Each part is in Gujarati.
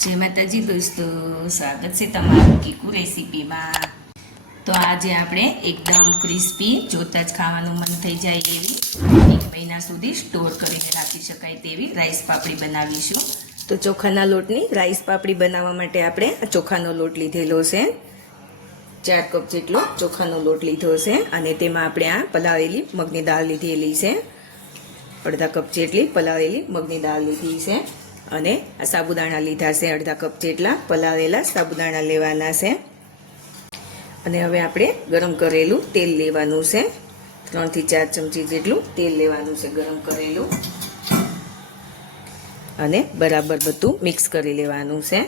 જય માતાજી દોસ્તો, સ્વાગત છે તમારું કીકુ રેસીપીમાં। તો આજે આપણે એકદમ ક્રિસ્પી, જોતા જ ખાવાનું મન થઈ જાય એવી 1 મહિના સુધી સ્ટોર કરીને રાખી શકાય તેવી રાઈસ પાપડી બનાવીશું। તો ચોખાના લોટની રાઈસ પાપડી બનાવવા માટે આપણે ચોખાનો લોટ લીધેલો છે, 4 કપ જેટલો ચોખાનો લોટ લીધો છે અને તેમાં આપણે આ પલાળેલી મગની દાળ લીધેલી છે, અડધા કપ જેટલી પલાળેલી મગની દાળ લીધી છે અને આ સાબુદાણા લીધા છે, અડધા કપ જેટલા પલાળેલા સાબુદાણા લેવાના છે। અને હવે આપણે ગરમ કરેલું તેલ લેવાનું છે, 3 થી 4 ચમચી જેટલું તેલ લેવાનું છે ગરમ કરેલું, અને બરાબર બધું મિક્સ કરી લેવાનું છે।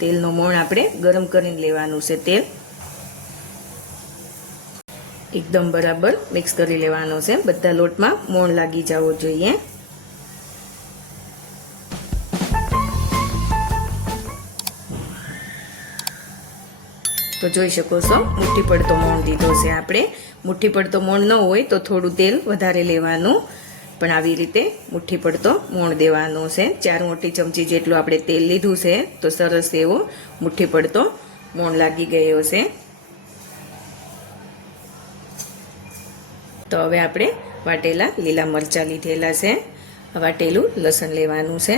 તેલનો મોણ આપણે ગરમ કરીને લેવાનું છે, તેલ એકદમ બરાબર મિક્સ કરી લેવાનો છે, બધા લોટમાં મોણ લાગી જવો જોઈએ। તો જોઈ શકો છો મુઠ્ઠી પડતો મોણ દીધો છે આપણે। મુઠ્ઠી પડતો મોણ ન હોય તો થોડું તેલ વધારે લેવાનું, પણ આવી રીતે મુઠ્ઠી પડતો મોણ દેવાનો છે। 4 મોટી ચમચી જેટલું આપણે તેલ લીધું છે, તો સરસ એવો મુઠ્ઠી પડતો મોણ લાગી ગયો છે। તો હવે આપણે વાટેલા લીલા મરચાં લીધેલા છે, વાટેલું લસણ લેવાનું છે,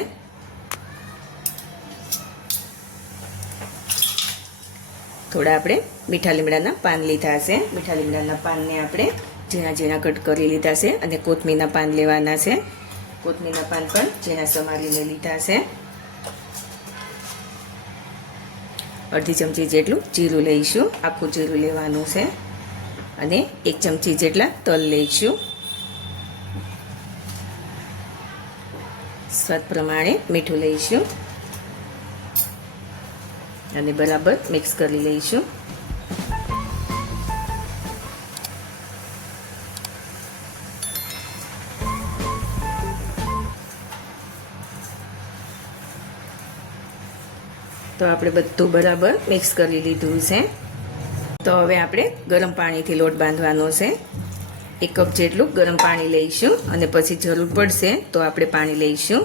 થોડા આપણે મીઠા લીમડાના પાન લીધા છે, મીઠા લીમડાના પાનને આપણે ઝીણા ઝીણા કટ કરી લીધા છે અને કોથમીરના પાન લેવાના છે, કોથમીરના પાન પણ ઝીણા સમારીને લીધા છે। અડધી ચમચી જેટલું જીરું લઈશું, આખું જીરું લેવાનું છે અને 1 ચમચી જેટલા તલ લઈશું, સ્વાદ પ્રમાણે મીઠું લઈશું અને બરાબર મિક્સ કરી લઈશું। તો આપણે બધું બરાબર મિક્સ કરી લીધું છે। તો હવે આપણે ગરમ પાણીથી લોટ બાંધવાનો છે, 1 કપ જેટલું ગરમ પાણી લઈશું અને પછી જરૂર પડશે તો આપણે પાણી લઈશું।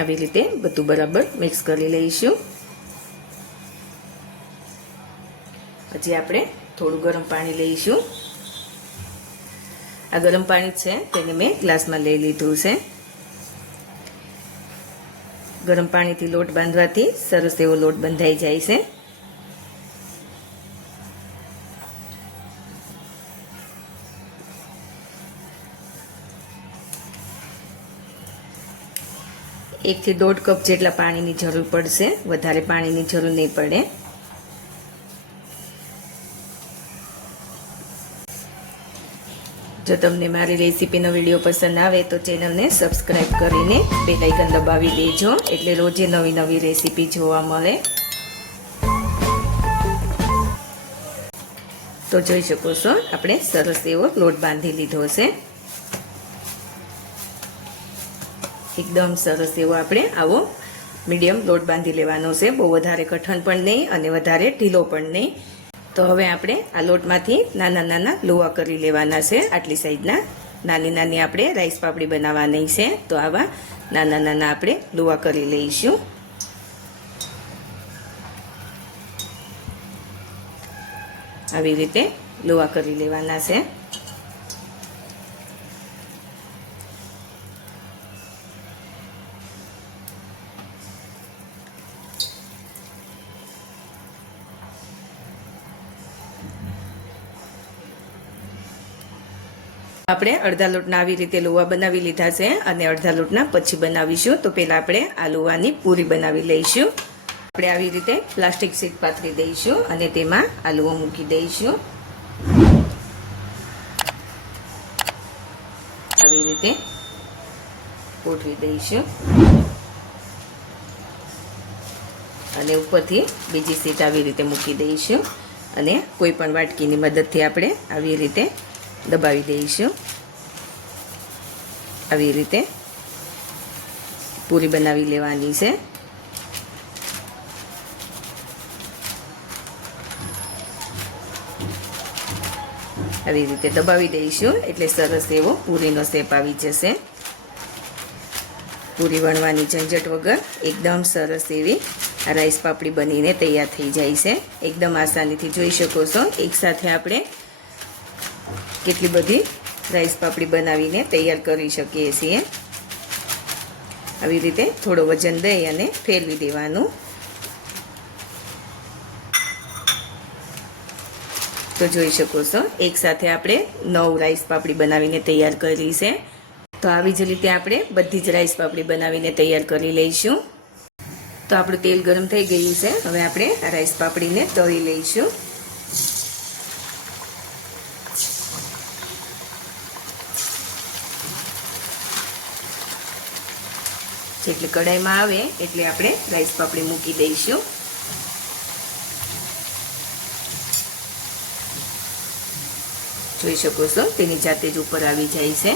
આવી રીતે બધું બરાબર મિક્સ કરી લઈશું। પછી આપણે થોડું ગરમ પાણી લઈશું, આ ગરમ પાણી છે તેને મેં ગ્લાસમાં લઈ લીધું છે। ગરમ પાણીથી લોટ બાંધવાથી સરસ એવો લોટ બંધાઈ જાય છે। એક થી 1.5 કપ જેટલા પાણીની જરૂર પડશે, વધારે પાણીની જરૂર નહીં પડે। જો તમને મારી રેસીપીનો વિડીયો પસંદ આવે તો ચેનલને સબસ્ક્રાઈબ કરીને બેલ આઇકન દબાવી દેજો, એટલે રોજે નવી નવી રેસીપી જોવા મળે। તો જોઈ શકો છો આપણે સરસ એવો લોટ બાંધી લીધો છે, એકદમ સરસ એવો આપણે આવો મીડિયમ લોટ બાંધી લેવાનો છે, બહુ વધારે કઠણ પણ નહીં અને વધારે ઢીલો પણ નહીં। તો હવે આપણે આ લોટમાંથી નાના નાના લોવા કરી લેવાના છે, આટલી સાઈઝના નાની નાની આપણે રાઈસ પાપડી બનાવવાની છે, તો આવા નાના નાના આપણે લોવા કરી લઈશું। આવી રીતે લોવા કરી લેવાના છે। આપણે અડધા લોટના આવી રીતે લોવા બનાવી લીધા છે અને અડધા લોટના પછી બનાવીશું। તો પહેલા આપણે આ લોવાની પૂરી બનાવી લઈશું। આપણે આવી રીતે પ્લાસ્ટિક શીટ પાથરી દઈશું અને તેમાં આ લોવો મૂકી દઈશું, આવી રીતે ગોઠવી દઈશું અને ઉપરથી બીજી શીટ આવી રીતે મૂકી દઈશું અને કોઈ પણ વાટકીની મદદથી આપણે આવી રીતે દબાવી દઈશું। આવી રીતે પૂરી બનાવી લેવાની છે। આવી રીતે દબાવી દઈશું એટલે સરસ એવો પૂરીનો શેપ આવી જશે. પૂરી વણવાની ઝંઝટ વગર એકદમ સરસ એવી આ રાઈસ પાપડી બનીને તૈયાર થઈ જાય છે. એકદમ આસાનીથી જોઈ શકો છો એકસાથે આપણે કેટલી બધી રાઈસ પાપડી બનાવીને તૈયાર કરી શકીએ છીએ. આવી રીતે થોડો વજન દઈ અને ફેરવી દેવાનું. તો જોઈ શકો છો એકસાથે આપણે 9 રાઈસ પાપડી બનાવીને તૈયાર કરી છે. તો આવી જ રીતે આપણે બધી જ રાઈસ પાપડી બનાવીને તૈયાર કરી લઈશું. તો આપણું તેલ ગરમ થઈ ગયું છે. હવે આપણે આ રાઈસ પાપડીને તળી લઈશું. જેટલી કઢાઈમાં આવે એટલે આપણે રાઈસ પાપડી મૂકી દઈશું. જોઈ શકો છો તેની જાતે જ ઉપર આવી જાય છે.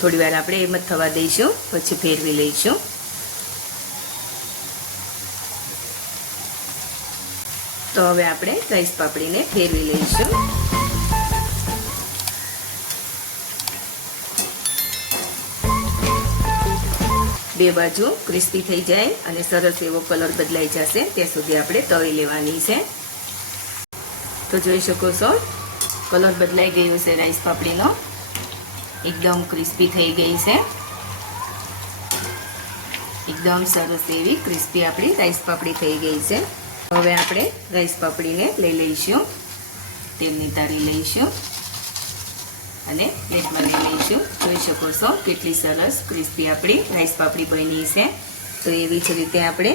થોડી વાર આપણે એમ જ થવા દઈશું, પછી ફેરવી લઈશું. તો હવે આપણે રાઈસ પાપડીને ફેરવી લઈશું. બે બાજુ ક્રિસ્પી થઈ જાય અને સરસ એવો કલર બદલાઈ જશે ત્યાં સુધી આપણે તળી લેવાની છે. તો જોઈ શકો છો કલર બદલાઈ ગયો છે રાઈસ પાપડીનો. એકદમ ક્રિસ્પી થઈ ગઈ છે. એકદમ સરસ એવી ક્રિસ્પી આપણી રાઈસ પાપડી થઈ ગઈ છે. હવે આપણે રાઈસ પાપડીને લઈ લઈશું, તેલ નિતારી લઈશું અને પ્લેટમાં લઈ લઈશું. જોઈ શકો છો કેટલી સરસ ક્રિસ્પી આપણી રાઈસ પાપડી બની છે. તો એવી જ રીતે આપણે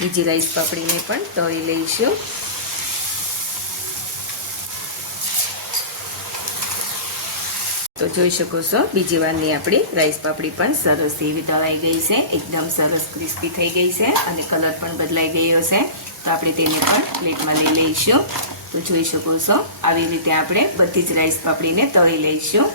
બીજી રાઈસ પાપડીને પણ તળી લઈશું. તો જોઈ શકો છો બીજી વારની આપણી રાઈસ પાપડી પણ સરસ એવી તળાઈ ગઈ છે. એકદમ સરસ ક્રિસ્પી થઈ ગઈ છે અને કલર પણ બદલાઈ ગયો છે. તો આપણે તેને પણ પ્લેટમાં લઈ લઈશું. તો જોઈ શકો છો આવી રીતે આપણે બધી જ રાઈસ પાપડીને તળી લઈશું.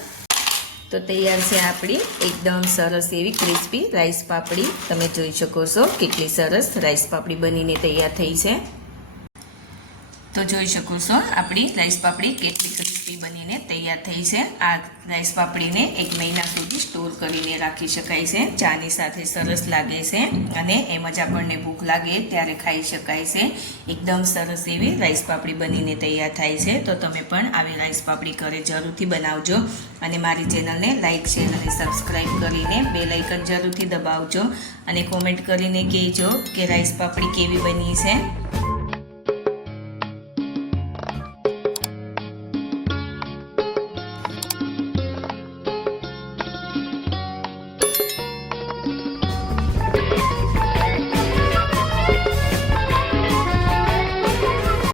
તો તૈયાર છે આપણી એકદમ સરસ એવી ક્રિસ્પી રાઈસ પાપડી. તમે જોઈ શકો છો કેટલી સરસ રાઈસ પાપડી બનીને તૈયાર થઈ છે. તો જોઈ શકો છો આપણી રાઈસ પાપડી કેટલી ક્રિસ્પી બનીને તૈયાર થઈ છે. આ રાઈસ પાપડીને 1 મહિના સુધી સ્ટોર કરીને રાખી શકાય છે. ચાની સાથે સરસ લાગે છે અને એમ જ આપણને ભૂખ લાગે ત્યારે ખાઈ શકાય છે. એકદમ સરસ એવી રાઈસ પાપડી બનીને તૈયાર થાય છે. તો તમે પણ આવી રાઈસ પાપડી ઘરે જરૂરથી બનાવજો અને મારી ચેનલને લાઇક, શેર અને સબસ્ક્રાઈબ કરીને બેલ આઇકન જરૂરથી દબાવજો અને કોમેન્ટ કરીને કહેજો કે રાઈસ પાપડી કેવી બની છે.